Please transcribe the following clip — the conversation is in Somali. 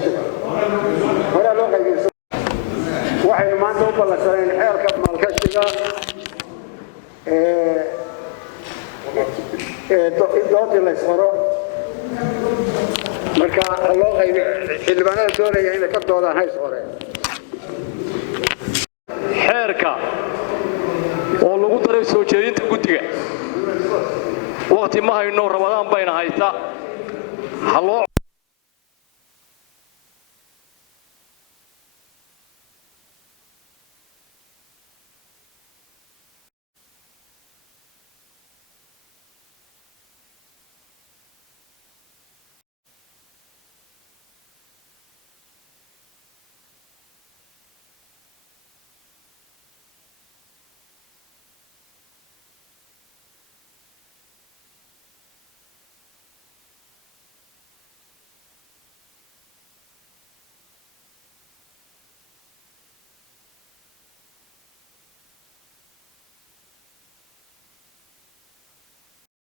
maalgashiga hore loo qaybiyay waxay maanta u ballansaneen xeerka maalgashiga doodii la isqoro marka loo qaybiyo xildhibaanada doonaya inay ka doodaan hays hore xeerka oo lagu daray soo jeedinta guddiga waqti ma hayno Ramadaan bayna haysta